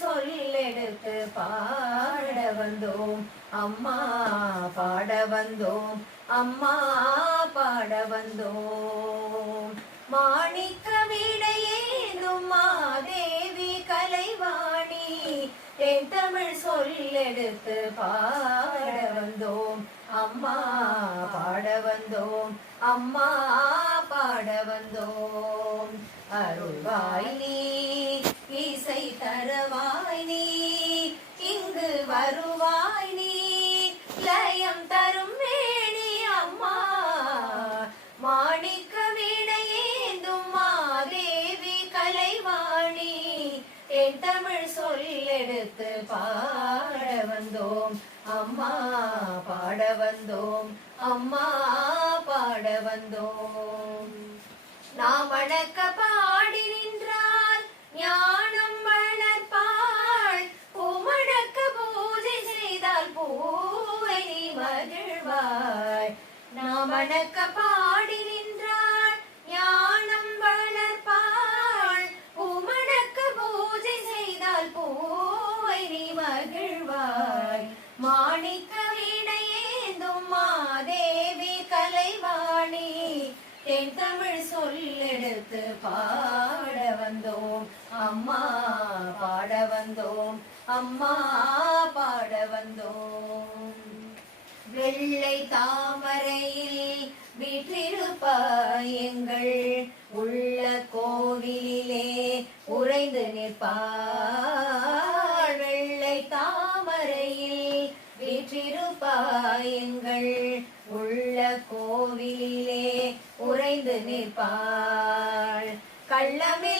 சொல்லெடுத்து பாட வந்தோம். அம்மா பாட வந்தோம். அம்மா பாட வந்தோம். தமிழ் சொல்லெடுத்து பாட வந்தோம். அம்மா பாட வந்தோம். அம்மா பாட வந்தோம். அருள்வாய் நீ இசை தருவாய் நீ இங்கு வருவாய் நீ. லயம் தரும் வேணி அம்மா மாணிக்க வீணையேந்தும் மாதேவி கலைவாணி. என் தமிழ் சொல்லே எடுத்து பாட வந்தோம். அம்மா பாட வந்தோம். அம்மா பாட வந்தோம். நாம் வணக்க பாடி நின்றால் ஞானம் வளர்ப்பாள். பூமணக்க பூஜை செய்தால் பூவை நீ மகிழ்வாய். நாம் வணக்க பாடி தமிழ் சொல்லெடுத்து பாட வந்தோம். அம்மா பாட வந்தோம். அம்மா பாட வந்தோம். வெள்ளை தாமரையில் வீற்றிருப்பாய் எங்கள். உள்ள கோவிலிலே உறைந்து நிற்பாள். வெள்ளை தாமரையில் வீற்றிருப்பாயங்கள் உள்ள கோவிலிலே உறைந்து நிற்பாள். கள்ளமில்